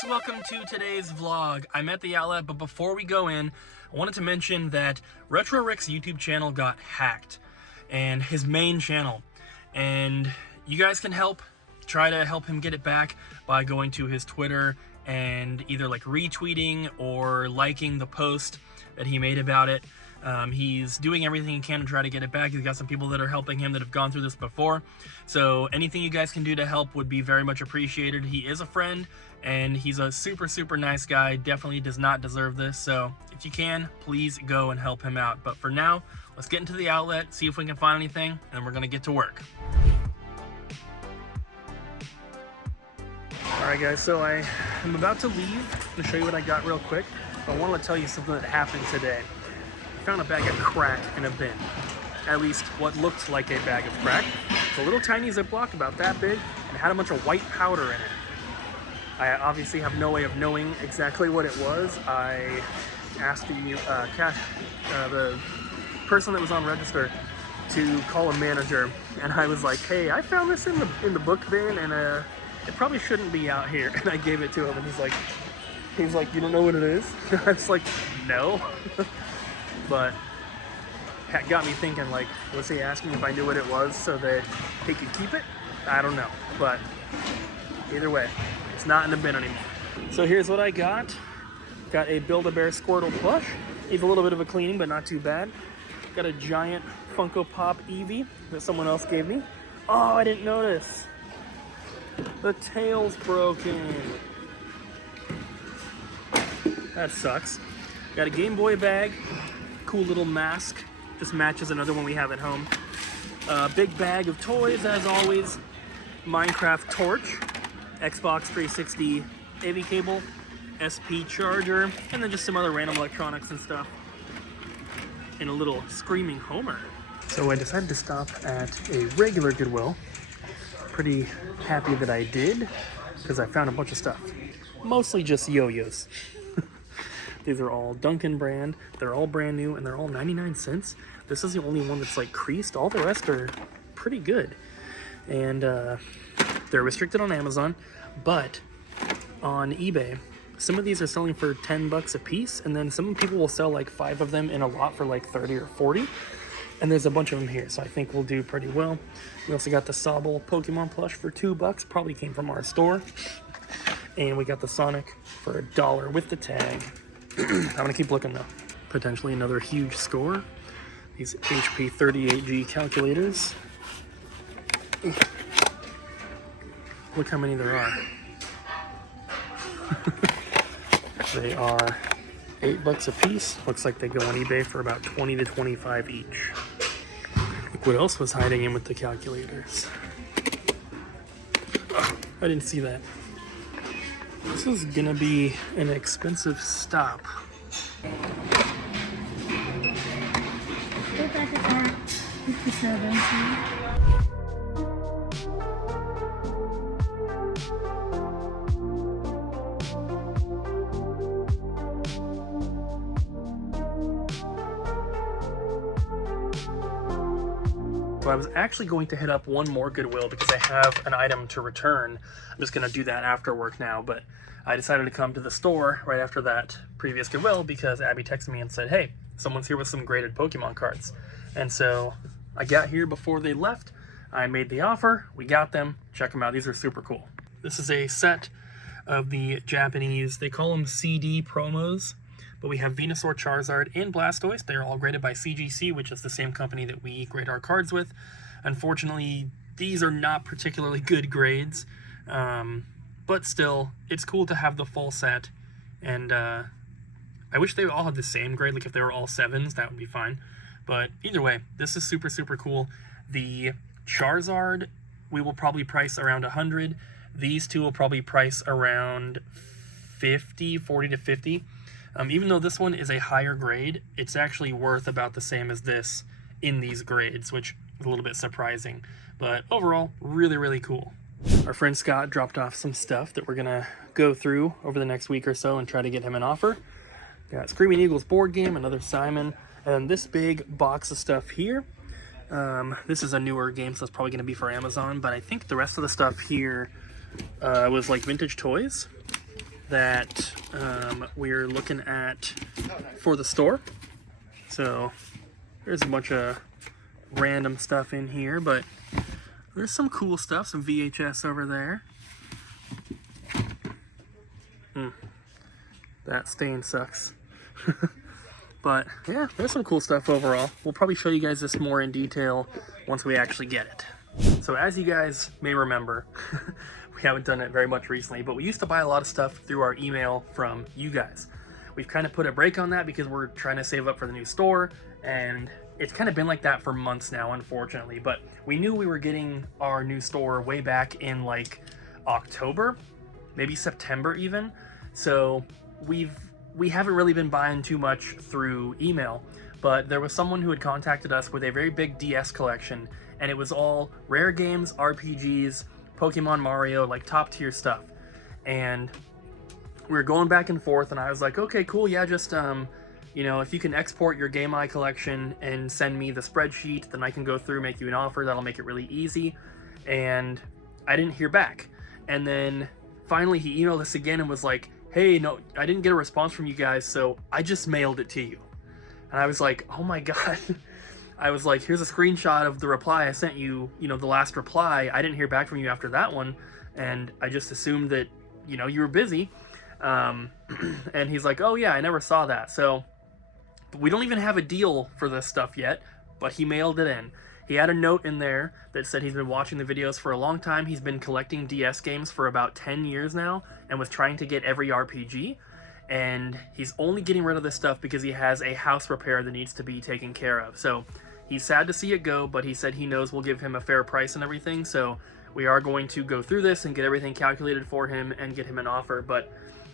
folks, welcome to today's vlog. I'm at the outlet, but before we go in, I wanted to mention that Retro Rick's YouTube channel got hacked, and his main channel. And you guys can try to help him get it back by going to his Twitter and either like retweeting or liking the post that he made about it. He's doing everything he can to try to get it back. He's got some people that are helping him that have gone through this before. So anything you guys can do to help would be very much appreciated. He is a friend and he's a super nice guy. Definitely does not deserve this. So if you can, please go and help him out. But for now, let's get into the outlet, see if we can find anything, and then we're gonna get to work. Alright guys, so I'm about to leave to show you what I got real quick. But I want to tell you something that happened today. I found a bag of crack in a bin. At least what looked like a bag of crack. It's a little tiny Ziploc, about that big, and it had a bunch of white powder in it. I obviously have no way of knowing exactly what it was. I asked the person that was on register to call a manager, and I was like, hey, I found this in the book bin, and it probably shouldn't be out here. And I gave it to him, and he's like, you don't know what it is? I was like, no. But that got me thinking, like, was he asking if I knew what it was so that he could keep it? I don't know. But either way, it's not in the bin anymore. So here's what I got. Got a Build-A-Bear Squirtle plush. Needs a little bit of a cleaning, but not too bad. Got a giant Funko Pop Eevee that someone else gave me. Oh, I didn't notice. The tail's broken. That sucks. Got a Game Boy bag. Cool little mask. This matches another one we have at home. Big bag of toys, as always. Minecraft torch. Xbox 360 AV cable. SP charger. And then just some other random electronics and stuff. And a little Screaming Homer. So I decided to stop at a regular Goodwill. Pretty happy that I did, because I found a bunch of stuff. Mostly just yo-yos. These are all Duncan brand. They're all brand new and they're all 99 cents. This is the only one that's like creased. All the rest are pretty good. And they're restricted on Amazon, but on eBay, some of these are selling for 10 bucks a piece, and then some people will sell like 5 of them in a lot for like 30 or 40. And there's a bunch of them here, so I think we'll do pretty well. We also got the Sobble Pokémon plush for 2 bucks, probably came from our store. And we got the Sonic for $1 with the tag. I'm gonna keep looking though. Potentially another huge score. These HP 38G calculators. Look how many there are. They are 8 bucks a piece. Looks like they go on eBay for about 20 to 25 each. Look what else was hiding in with the calculators. Oh, I didn't see that. This is gonna be an expensive stop. So I was actually going to hit up one more Goodwill because I have an item to return. I'm just going to do that after work now, but I decided to come to the store right after that previous Goodwill because Abby texted me and said, hey, someone's here with some graded Pokemon cards. And so I got here before they left. I made the offer. We got them. Check them out. These are super cool. This is a set of the Japanese, they call them CD promos. But we have Venusaur, Charizard, and Blastoise. They're all graded by CGC, which is the same company that we grade our cards with. Unfortunately, these are not particularly good grades. But still, it's cool to have the full set. And I wish they all had the same grade. Like if they were all 7s, that would be fine. But either way, this is super cool. The Charizard, we will probably price around 100. These two will probably price around 40 to 50. Even though this one is a higher grade, it's actually worth about the same as this in these grades, which is a little bit surprising. But overall, really cool. Our friend Scott dropped off some stuff that we're gonna go through over the next week or so and try to get him an offer. Got Screaming Eagles board game, another Simon, and this big box of stuff here. This is a newer game, so it's probably gonna be for Amazon, but I think the rest of the stuff here was like vintage toys. that we're looking at for the store. So there's a bunch of random stuff in here, but there's some cool stuff, some VHS over there. That stain sucks. But yeah, there's some cool stuff overall. We'll probably show you guys this more in detail once we actually get it. So as you guys may remember, we haven't done it very much recently, but we used to buy a lot of stuff through our email from you guys. We've kind of put a break on that because we're trying to save up for the new store, and it's kind of been like that for months now, unfortunately. But we knew we were getting our new store way back in like October, maybe September even. So we haven't really been buying too much through email, but there was someone who had contacted us with a very big DS collection, and it was all rare games, RPGs, Pokemon, Mario, like top tier stuff. And we were going back and forth, and I was like, okay, cool, yeah, just you know, if you can export your Game Eye collection and send me the spreadsheet, then I can go through, make you an offer. That'll make it really easy. And I didn't hear back. And then finally he emailed us again and was like, hey, no, I didn't get a response from you guys, so I just mailed it to you. And I was like, oh my God. I was like, here's a screenshot of the reply I sent you, you know, the last reply. I didn't hear back from you after that one, and I just assumed that, you know, you were busy. And he's like, oh yeah, I never saw that. So we don't even have a deal for this stuff yet, but he mailed it in. He had a note in there that said he's been watching the videos for a long time. He's been collecting DS games for about 10 years now and was trying to get every RPG. And he's only getting rid of this stuff because he has a house repair that needs to be taken care of. So he's sad to see it go, but he said he knows we'll give him a fair price and everything. So we are going to go through this and get everything calculated for him and get him an offer. But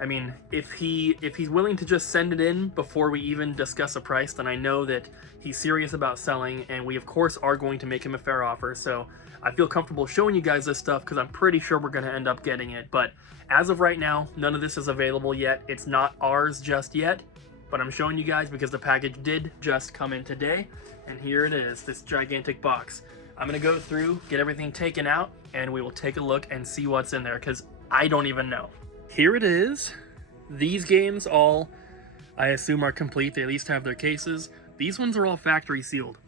I mean, if he's willing to just send it in before we even discuss a price, then I know that he's serious about selling, and we of course are going to make him a fair offer. So I feel comfortable showing you guys this stuff because I'm pretty sure we're going to end up getting it. But as of right now, none of this is available yet. It's not ours just yet, but I'm showing you guys because the package did just come in today, and here it is, this gigantic box. I'm going to go through, get everything taken out, and we will take a look and see what's in there because I don't even know. Here it is. These games all, I assume, are complete. They at least have their cases. These ones are all factory sealed.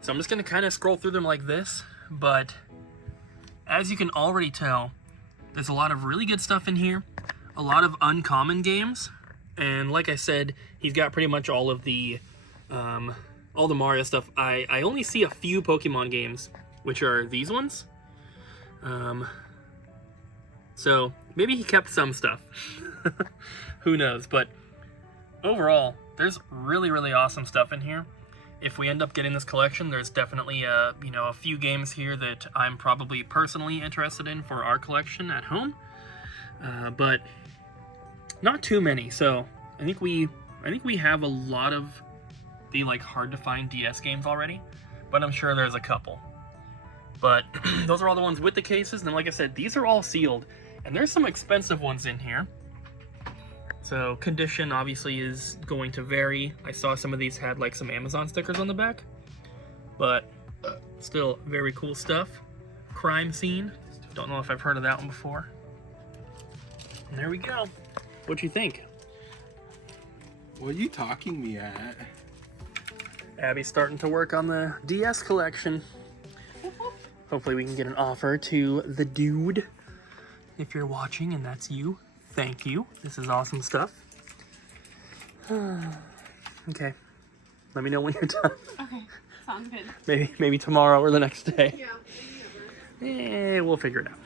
So I'm just going to kind of scroll through them like this, but as you can already tell, there's a lot of really good stuff in here, a lot of uncommon games, and like I said, he's got pretty much all the Mario stuff. I only see a few Pokemon games, which are these ones. So maybe he kept some stuff. Who knows? But overall, there's really, really awesome stuff in here. If we end up getting this collection, there's definitely a few games here that I'm probably personally interested in for our collection at home. But not too many. So I think we have a lot of the like hard to find DS games already, but I'm sure there's a couple. But those are all the ones with the cases, and then like I said, these are all sealed. And there's some expensive ones in here. So condition obviously is going to vary. I saw some of these had like some Amazon stickers on the back, but still very cool stuff. Crime Scene. Don't know if I've heard of that one before. And there we go. What you think? What are you talking me at? Abby's starting to work on the DS collection. Hopefully we can get an offer to the dude. If you're watching and that's you, thank you. This is awesome stuff. Okay. Let me know when you're done. Okay. Sounds good. Maybe tomorrow or the next day. Yeah. Maybe We'll figure it out.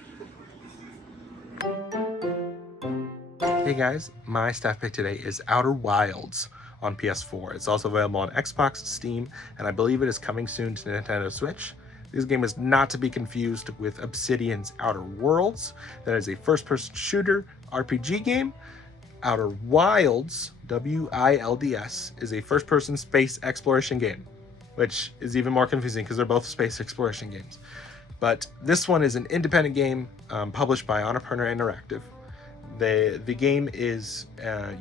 Hey guys, my staff pick today is Outer Wilds on PS4. It's also available on Xbox, Steam, and I believe it is coming soon to Nintendo Switch. This game is not to be confused with Obsidian's Outer Worlds. That is a first-person shooter RPG game. Outer Wilds, W-I-L-D-S, is a first-person space exploration game, which is even more confusing because they're both space exploration games. But this one is an independent game published by Annapurna Interactive. The game is,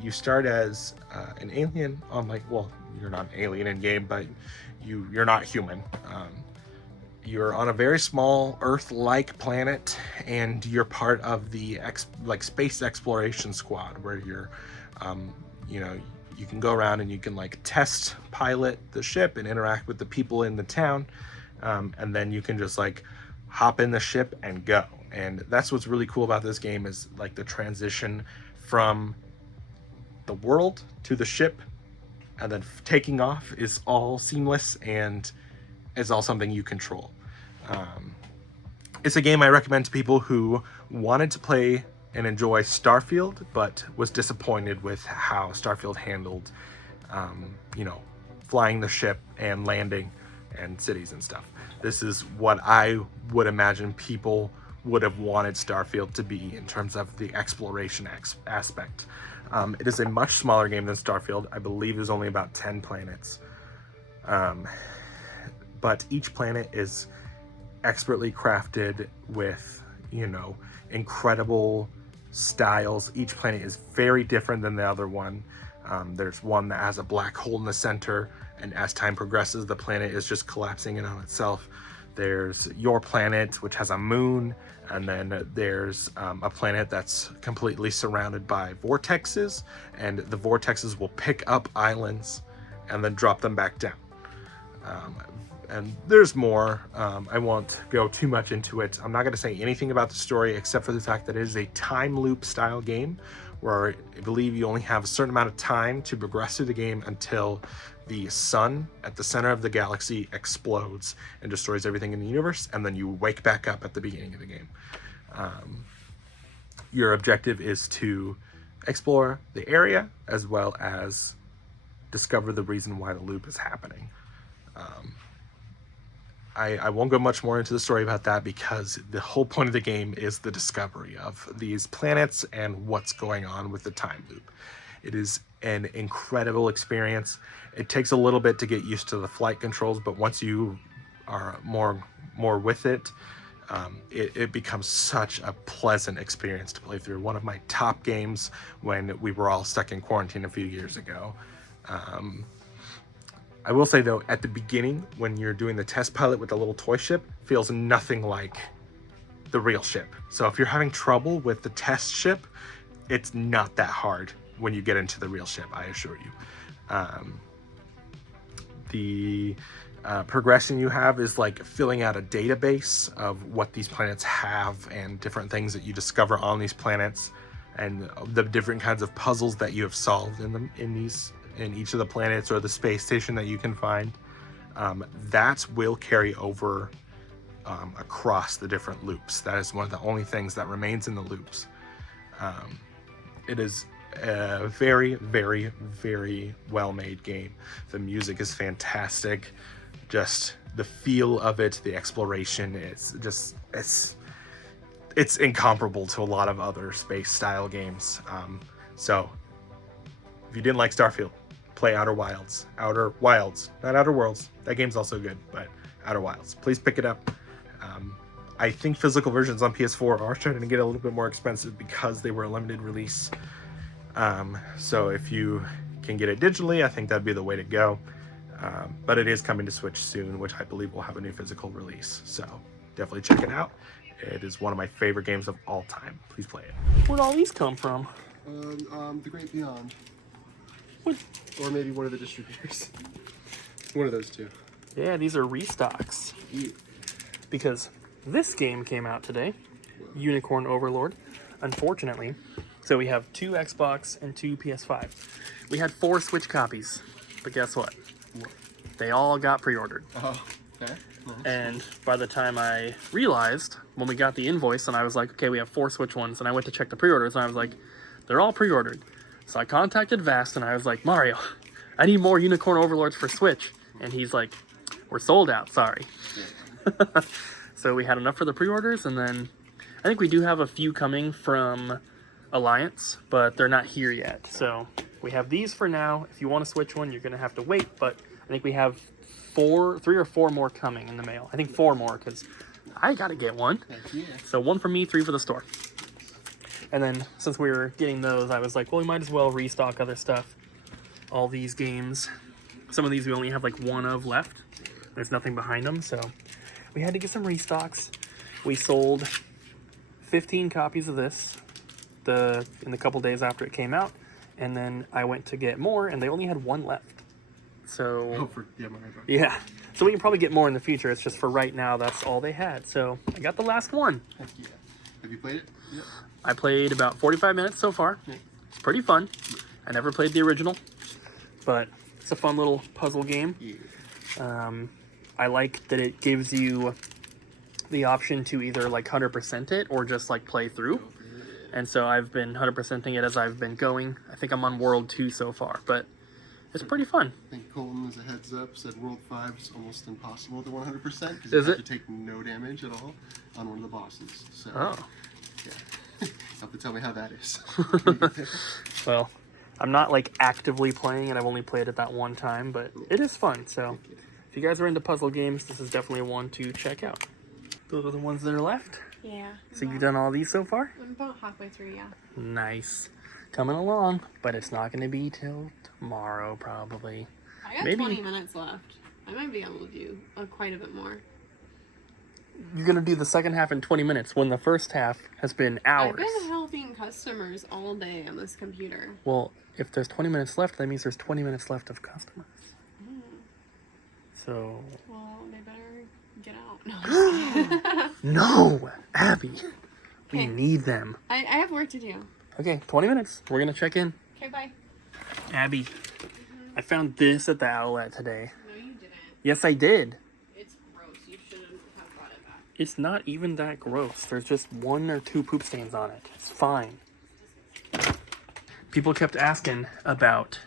you start as an alien on, like, well, you're not an alien in game, but you're not human. you're on a very small Earth-like planet, and you're part of the space exploration squad, where you're, you know, you can go around and you can like test pilot the ship and interact with the people in the town, and then you can just like hop in the ship and go. And that's what's really cool about this game, is like the transition from the world to the ship, and then taking off is all seamless and is all something you control. It's a game I recommend to people who wanted to play and enjoy Starfield, but was disappointed with how Starfield handled, you know, flying the ship and landing and cities and stuff. This is what I would imagine people would have wanted Starfield to be in terms of the exploration aspect. It is a much smaller game than Starfield. I believe there's only about 10 planets. But each planet is expertly crafted with, you know, incredible styles. Each planet is very different than the other one. There's one that has a black hole in the center, and as time progresses, the planet is just collapsing in on itself. There's your planet, which has a moon, and then there's a planet that's completely surrounded by vortexes, and the vortexes will pick up islands and then drop them back down. And there's more. I won't go too much into it. I'm not going to say anything about the story except for the fact that it is a time loop style game, where I believe you only have a certain amount of time to progress through the game until the sun at the center of the galaxy explodes and destroys everything in the universe, and then you wake back up at the beginning of the game. Your objective is to explore the area as well as discover the reason why the loop is happening. I won't go much more into the story about that, because the whole point of the game is the discovery of these planets and what's going on with the time loop. It is an incredible experience. It takes a little bit to get used to the flight controls, but once you are more with it, it becomes such a pleasant experience to play through. One of my top games when we were all stuck in quarantine a few years ago. I will say though, at the beginning, when you're doing the test pilot with the little toy ship, feels nothing like the real ship. So if you're having trouble with the test ship, it's not that hard when you get into the real ship, I assure you. The progression you have is like filling out a database of what these planets have and different things that you discover on these planets, and the different kinds of puzzles that you have solved in each of the planets or the space station that you can find. That will carry over across the different loops. That is one of the only things that remains in the loops. It is a very, very, very well-made game. The music is fantastic. Just the feel of it, the exploration, it's incomparable to a lot of other space-style games. So if you didn't like Starfield, play Outer Wilds. Outer Wilds, not Outer Worlds. That game's also good, but Outer Wilds. Please pick it up. I think physical versions on PS4 are starting to get a little bit more expensive because they were a limited release. So if you can get it digitally, I think that'd be the way to go. But it is coming to Switch soon, which I believe will have a new physical release. So definitely check it out. It is one of my favorite games of all time. Please play it. Where'd all these come from? The Great Beyond. What? Or maybe one of the distributors. One of those two. Yeah, these are Restocks. Yeah. Because this game came out today, Unicorn Overlord, unfortunately. So we have 2 Xbox and 2 PS5. We had 4 Switch copies, but guess what? They all got pre-ordered. Oh, okay. Nice. And by the time I realized, when we got the invoice, and I was like, okay, we have 4 Switch ones, and I went to check the pre-orders, and I was like, they're all pre-ordered. So I contacted Vast, and I was like, Mario, I need more Unicorn Overlords for Switch. And he's like, we're sold out, sorry. Yeah. So we had enough for the pre-orders, and then I think we do have a few coming from Alliance, but they're not here yet. So we have these for now. If you want to switch one, you're going to have to wait, but I think we have 3 or 4 more coming in the mail. I think 4 more, because I got to get one. Thank you. So 1 for me, 3 for the store. And then since we were getting those, I was like, well, we might as well restock other stuff. All these games. Some of these we only have like 1 of left. There's nothing behind them, so we had to get some restocks. We sold 15 copies of this in the couple days after it came out, and then I went to get more, and they only had one left. So yeah, so we can probably get more in the future. It's just for right now, that's all they had. So I got the last one. Heck yeah. Have you played it? Yeah. I played about 45 minutes so far. Yeah. It's pretty fun. I never played the original, but it's a fun little puzzle game. Yeah. I like that it gives you the option to either like 100% it or just like play through. And so I've been 100%ing it as I've been going. I think I'm on World 2 so far, but it's pretty fun. I think Colton, as a heads up, said World 5 is almost impossible to 100% because Is you have it? to take no damage at all on one of the bosses. So, Oh. yeah. You have to tell me how that is. Well, I'm not like actively playing it. I've only played it that one time, but it is fun. So if you guys are into puzzle games, this is definitely one to check out. Those are the ones that are left. Yeah. So you've done all these so far? I'm about halfway through, yeah. Nice. Coming along, but it's not going to be till tomorrow probably. I got Maybe. 20 minutes left. I might be able to do quite a bit more. You're going to do the second half in 20 minutes when the first half has been hours. I've been helping customers all day on this computer. Well, if there's 20 minutes left, that means there's 20 minutes left of customers. So... Well, they better get out. No, No! Abby! We Okay. need them. I have work to do. Okay, 20 minutes. We're going to check in. Okay, bye. Abby, I found this at the outlet today. No, you didn't. Yes, I did. It's gross. You shouldn't have brought it back. It's not even that gross. There's just 1 or 2 poop stains on it. It's fine. People kept asking about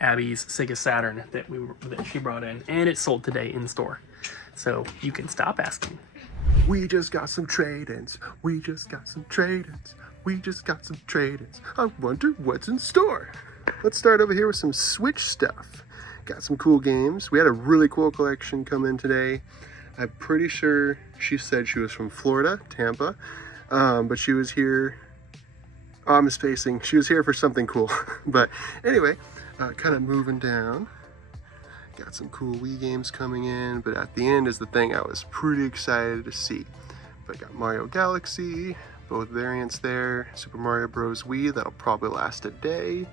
Abby's Sega Saturn that she brought in, and it sold today in store. So you can stop asking. We just got some trade-ins. We just got some trade-ins. We just got some trade-ins. I wonder what's in store. Let's start over here with some Switch stuff. Got some cool games. We had a really cool collection come in today. I'm pretty sure she said she was from Florida, Tampa, but she was here. Oh, I'm spacing. She was here for something cool. But anyway, kind of moving down. Got some cool Wii games coming in, but at the end is the thing I was pretty excited to see. But I got Mario Galaxy, both variants there. Super Mario Bros. Wii, that'll probably last a day.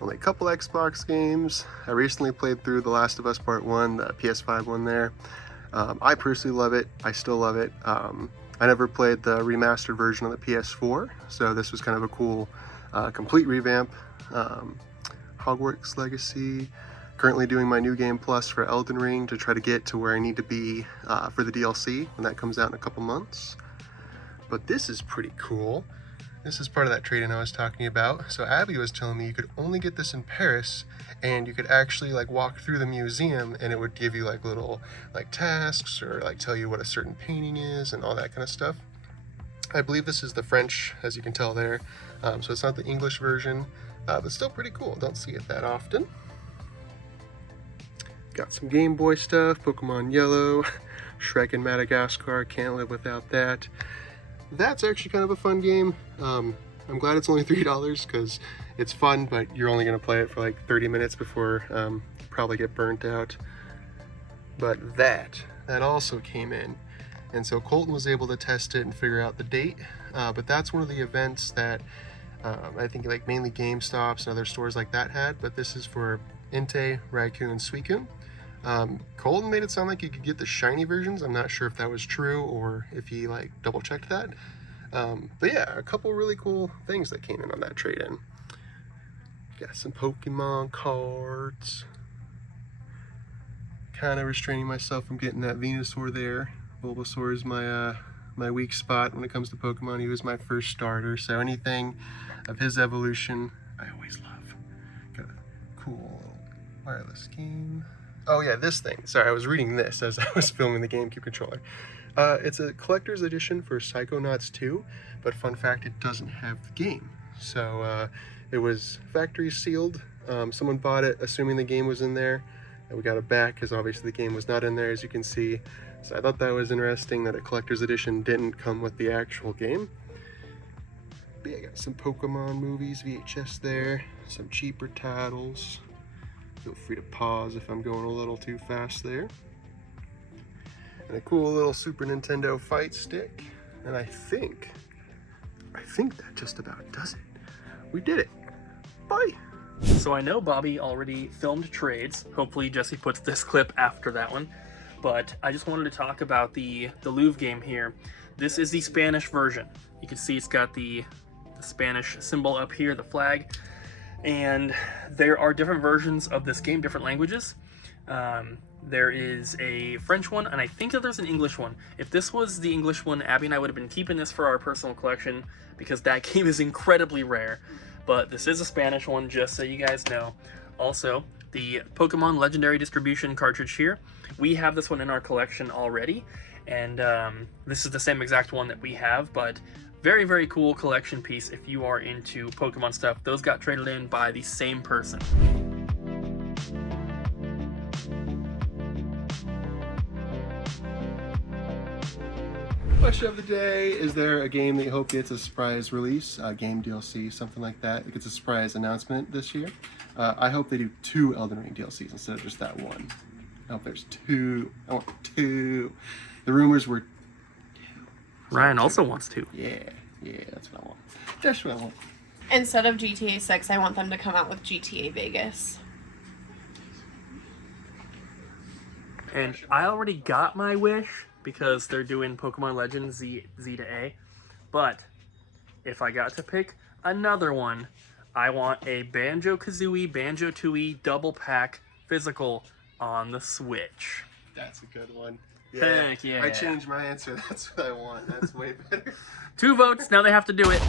Only a couple Xbox games. I recently played through The Last of Us Part 1, the PS5 one there. I personally love it. I still love it. I never played the remastered version on the PS4, so this was kind of a cool, complete revamp. Hogwarts Legacy. Currently doing my New Game Plus for Elden Ring to try to get to where I need to be for the DLC when that comes out in a couple months. But this is pretty cool. This is part of that trade-in I was talking about. So Abby was telling me you could only get this in Paris, and you could actually like walk through the museum and it would give you like little like tasks or like tell you what a certain painting is and all that kind of stuff. I believe this is the French, as you can tell there. So it's not the English version, but still pretty cool. Don't see it that often. Got some Game Boy stuff, Pokemon Yellow, Shrek and Madagascar, can't live without that. That's actually kind of a fun game. I'm glad it's only $3 because it's fun, but you're only going to play it for like 30 minutes before you probably get burnt out. But that also came in. And so Colton was able to test it and figure out the date. But that's one of the events that I think like mainly GameStops and other stores like that had. But this is for Entei, Raikou, and Suicune. Colton made it sound like you could get the shiny versions. I'm not sure if that was true or if he like double checked that. But yeah, a couple really cool things that came in on that trade-in. Got some Pokemon cards. Kind of restraining myself from getting that Venusaur there. Bulbasaur is my my weak spot when it comes to Pokemon. He was my first starter, so anything of his evolution, I always love. Got a cool wireless game. Oh yeah, this thing. Sorry, I was reading this as I was filming the GameCube controller. It's a collector's edition for Psychonauts 2, but fun fact, it doesn't have the game. So it was factory sealed. Someone bought it assuming the game was in there, and we got it back because obviously the game was not in there, as you can see. So I thought that was interesting that a collector's edition didn't come with the actual game. But yeah, I got some Pokemon movies, VHS there, some cheaper titles. Feel free to pause if I'm going a little too fast there. and a cool little Super Nintendo fight stick. And I think that just about does it. We did it. Bye. So I know Bobby already filmed trades. Hopefully Jesse puts this clip after that one. But I just wanted to talk about the Louvre game here. This is the Spanish version. You can see it's got the Spanish symbol up here, the flag. And there are different versions of this game, different languages. There is a French one, and I think that there's an English one. If this was the English one, Abby and I would have been keeping this for our personal collection because that game is incredibly rare. But this is a Spanish one, just so you guys know. Also, the Pokémon Legendary Distribution cartridge here. We have this one in our collection already, and this is the same exact one that we have, but very, very cool collection piece if you are into Pokemon stuff. Those got traded in by the same person. Question of the day, is there a game that you hope gets a surprise release, a game DLC, something like that? It gets a surprise announcement this year. I hope they do 2 Elden Ring DLCs instead of just that one. I hope there's 2. I want 2. The rumors were 2. Ryan also wants to. Yeah, that's what I want. That's what I want. Instead of GTA 6, I want them to come out with GTA Vegas. And I already got my wish because they're doing Pokemon Legends Z to A. But if I got to pick another one, I want a Banjo-Kazooie, Banjo-Tooie double pack physical on the Switch. That's a good one. Heck yeah. I changed my answer. That's what I want. That's way better. 2 votes. Now they have to do it.